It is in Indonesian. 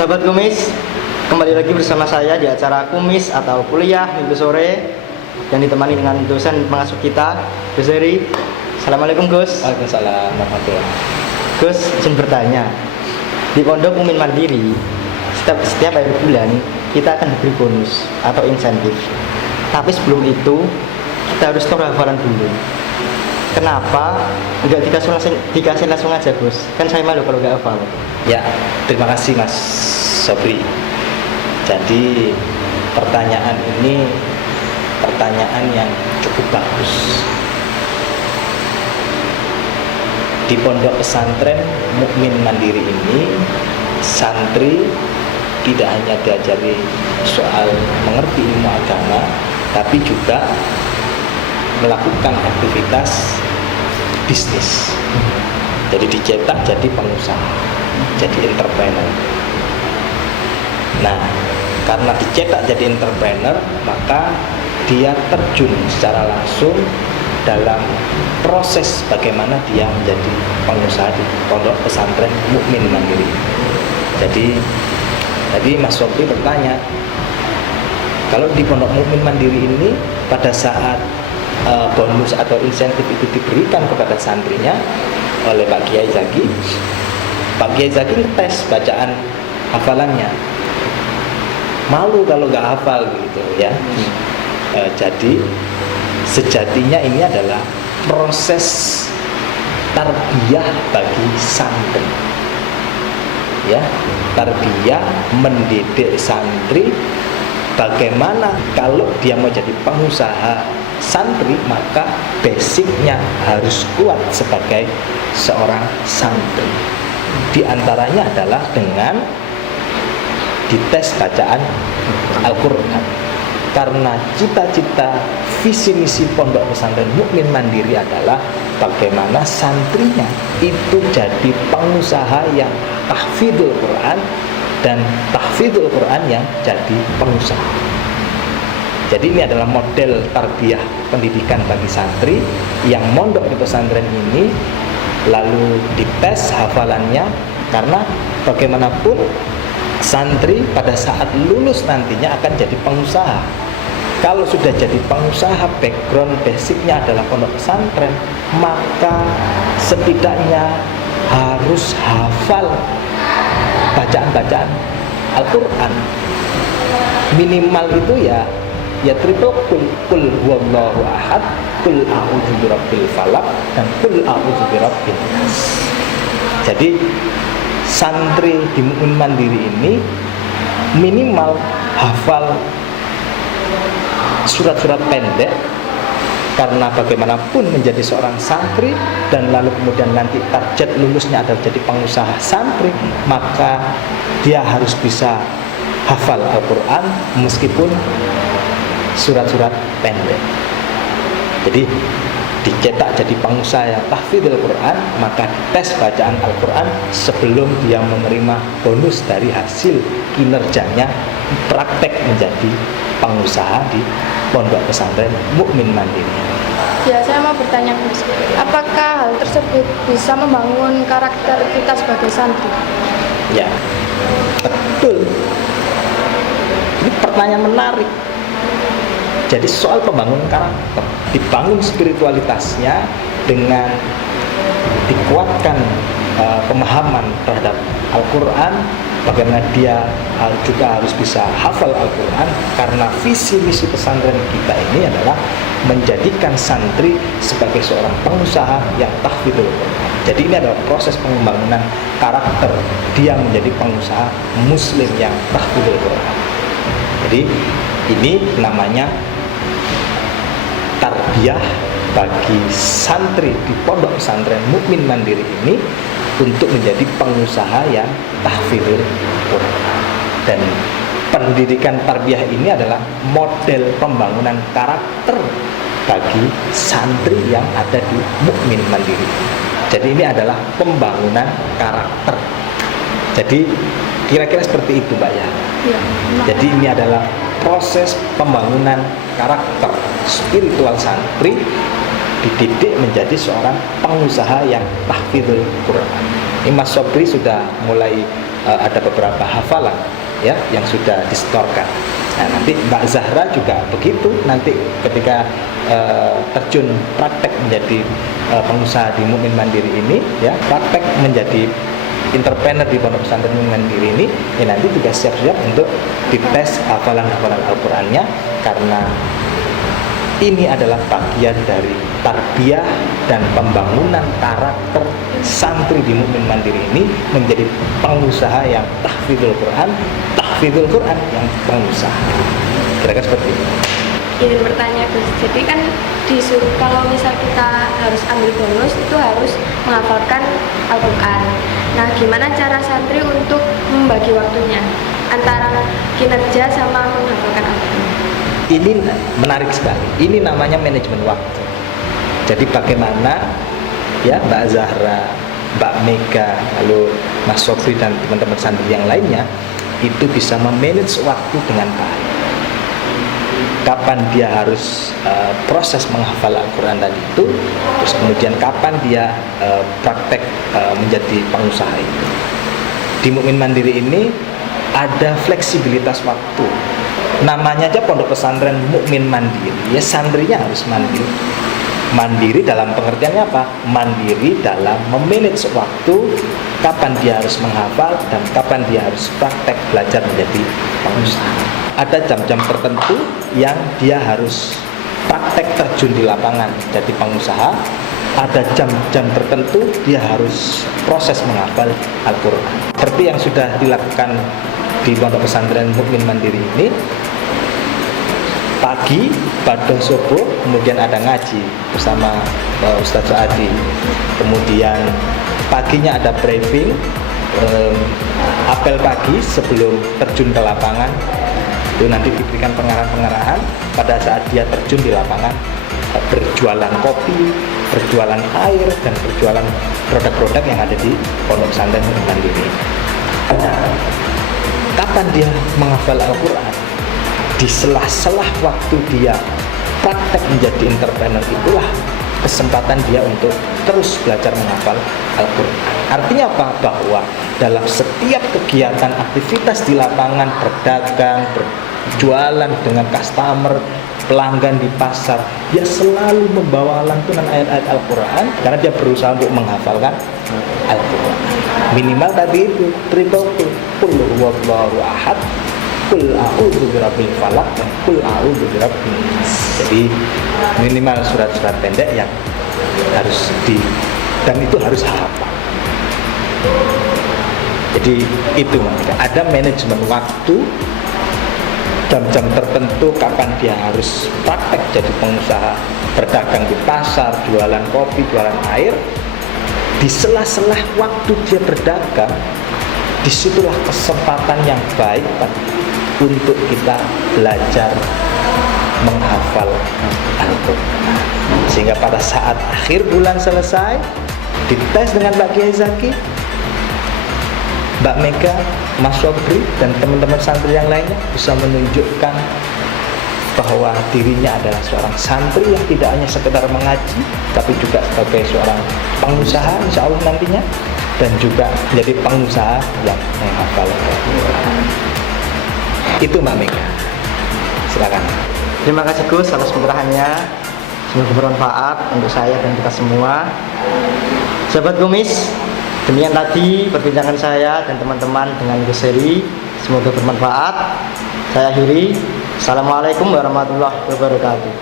Sahabat Kumis, kembali lagi bersama saya di acara Kumis atau kuliah minggu sore yang ditemani dengan dosen pengasuh kita, Gus Heri. Assalamualaikum Gus. Waalaikumsalam warahmatullahi. Gus, izin bertanya, di Pondok Mumin Mandiri setiap akhir bulan kita akan diberi bonus atau insentif. Tapi sebelum itu kita harus tahu hafalan dulu. Kenapa nggak dikasih langsung aja Gus? Kan saya malu kalau nggak hafal. Ya, terima kasih Mas Sobri. Jadi pertanyaan ini pertanyaan yang cukup bagus. Di pondok pesantren Mukmin Mandiri ini, santri tidak hanya diajari soal mengerti ilmu agama, tapi juga melakukan aktivitas bisnis. Jadi dicetak jadi pengusaha, jadi entrepreneur. Nah, karena dicetak jadi entrepreneur, maka dia terjun secara langsung dalam proses bagaimana dia menjadi pengusaha di pondok pesantren Mukmin Mandiri. Jadi Mas Sobri bertanya, kalau di pondok Mukmin Mandiri ini pada saat bonus atau insentif itu diberikan kepada santrinya oleh Pak Kiai Zaki ngetes bacaan hafalannya. Malu kalau nggak hafal gitu ya. Jadi sejatinya ini adalah proses tarbiyah bagi santri. Ya, tarbiyah mendidik santri bagaimana kalau dia mau jadi pengusaha santri, maka basicnya harus kuat sebagai seorang santri. Di antaranya adalah dengan dites bacaan Al-Quran. Karena cita-cita visi misi pondok pesantren Mukmin Mandiri adalah bagaimana santrinya itu jadi pengusaha yang tahfidzul Quran dan tahfidzul Quran yang jadi pengusaha. Jadi ini adalah model tarbiyah pendidikan bagi santri yang mondok di pesantren ini, lalu dites hafalannya, karena bagaimanapun santri pada saat lulus nantinya akan jadi pengusaha. Kalau sudah jadi pengusaha, background basicnya adalah pondok pesantren, maka setidaknya harus hafal bacaan-bacaan Al-Quran. Minimal itu ya triple kul huwallahu ahad, kul a'udzu birabbil falaq, dan kul a'udzu birabbin nas. Jadi santri di Mukmin Mandiri ini minimal hafal surat-surat pendek, karena bagaimanapun menjadi seorang santri dan lalu kemudian nanti target lulusnya adalah jadi pengusaha santri, maka dia harus bisa hafal Al-Quran meskipun surat-surat pendek. Jadi dicetak jadi pengusaha yang tahfidzul Quran, maka tes bacaan Al-Quran sebelum dia menerima bonus dari hasil kinerjanya praktek menjadi pengusaha di pondok pesantren Mukmin Mandiri. Ya, saya mau bertanya Mas, apakah hal tersebut bisa membangun karakter kita sebagai santri? Ya, betul. Ini pertanyaan menarik. Jadi soal pembangunan karakter, dibangun spiritualitasnya dengan dikuatkan pemahaman terhadap Al-Quran, bagaimana dia juga harus bisa hafal Al-Quran, karena visi misi pesantren kita ini adalah menjadikan santri sebagai seorang pengusaha yang tahfidzul Quran. Jadi ini adalah proses pembangunan karakter dia menjadi pengusaha muslim yang tahfidzul Quran. Jadi ini namanya tarbiyah bagi santri di pondok pesantren Mukmin Mandiri ini untuk menjadi pengusaha yang tahfidzul Quran. Dan pendidikan tarbiyah ini adalah model pembangunan karakter bagi santri yang ada di Mukmin Mandiri. Jadi ini adalah pembangunan karakter. Jadi kira-kira seperti itu Mbak ya. Jadi ini adalah proses pembangunan karakter spiritual santri, dididik menjadi seorang pengusaha yang tahfidzul Quran. Ini Mas Sobri sudah mulai ada beberapa hafalan ya yang sudah disetorkan. Nah, nanti Mbak Zahra juga begitu, nanti ketika terjun praktek menjadi pengusaha di Mukmin Mandiri ini ya, praktek menjadi entrepreneur di Pondok Pesantren Mukmin Mandiri ini ya, nanti juga siap-siap untuk dites hafalan-hafalan Al-Qur'annya, karena ini adalah bagian dari tarbiyah dan pembangunan karakter santri di Mukmin Mandiri ini menjadi pengusaha yang tahfidzul Quran yang pengusaha. Kira-kira seperti itu. Izin bertanya Gus, jadi kan disuruh kalau misal kita harus ambil bonus itu harus menghafalkan Al-Quran. Nah, gimana cara santri untuk membagi waktunya antara kinerja sama menghafalkan Al-Quran? Ini menarik sekali. Ini namanya manajemen waktu. Jadi bagaimana ya Mbak Zahra, Mbak Mega, lalu Mas Sofri dan teman-teman santri yang lainnya itu bisa memanage waktu dengan baik. Kapan dia harus proses menghafal Al-Quran tadi itu, terus kemudian kapan dia praktek menjadi pengusaha itu. Di Mukmin Mandiri ini ada fleksibilitas waktu. Namanya aja Pondok Pesantren Mukmin Mandiri, ya santrinya harus mandiri. Mandiri dalam pengertiannya apa? Mandiri dalam memanage waktu, kapan dia harus menghafal dan kapan dia harus praktek belajar menjadi pengusaha. Ada jam-jam tertentu yang dia harus praktek terjun di lapangan jadi pengusaha. Ada jam-jam tertentu dia harus proses menghafal Al-Quran. Seperti yang sudah dilakukan di Pondok Pesantren Mukmin Mandiri ini, pagi pada subuh kemudian ada ngaji bersama Ustadz Soadi, kemudian paginya ada briefing, apel pagi sebelum terjun ke lapangan, itu nanti diberikan pengarahan-pengarahan pada saat dia terjun di lapangan, berjualan kopi, berjualan air, dan berjualan produk-produk yang ada di Pondok Pesantren Mukmin Mandiri. Nah, kapan dia menghafal Al-Quran? Di sela-sela waktu dia praktek menjadi entrepreneur, itulah kesempatan dia untuk terus belajar menghafal Al-Quran. Artinya apa? Bahwa dalam setiap kegiatan aktivitas di lapangan, berdagang, berjualan dengan customer, pelanggan di pasar, dia selalu membawa lantunan ayat-ayat Al-Quran karena dia berusaha untuk menghafalkan Al-Quran. Minimal tadi itu triple qul huwallahu ahad, qul a'udzu birabbil falaq, dan qul a'udzu birabbin nas. Jadi minimal surat-surat pendek yang harus dan itu harus hafal. Jadi itu makanya ada manajemen waktu, jam-jam tertentu kapan dia harus praktek jadi pengusaha, berdagang di pasar, jualan kopi, jualan air. Di sela-sela waktu dia berdagang, disitulah kesempatan yang baik untuk kita belajar menghafal Al-Quran. Sehingga pada saat akhir bulan selesai, dites dengan Mbak Kiai Zaki, Mbak Mega, Mas Sobri, dan teman-teman santri yang lainnya bisa menunjukkan bahwa dirinya adalah seorang santri yang tidak hanya sekedar mengaji, tapi juga sebagai seorang pengusaha insya Allah nantinya, dan juga menjadi pengusaha yang menghafal Al-Quran. Itu Mbak Mega. Silakan. Terima kasih Gus atas pencerahannya. Semoga bermanfaat untuk saya dan kita semua. Sahabat Kumis, demikian tadi perbincangan saya dan teman-teman dengan Gus Heri. Semoga bermanfaat. Saya akhiri. Assalamualaikum warahmatullahi wabarakatuh.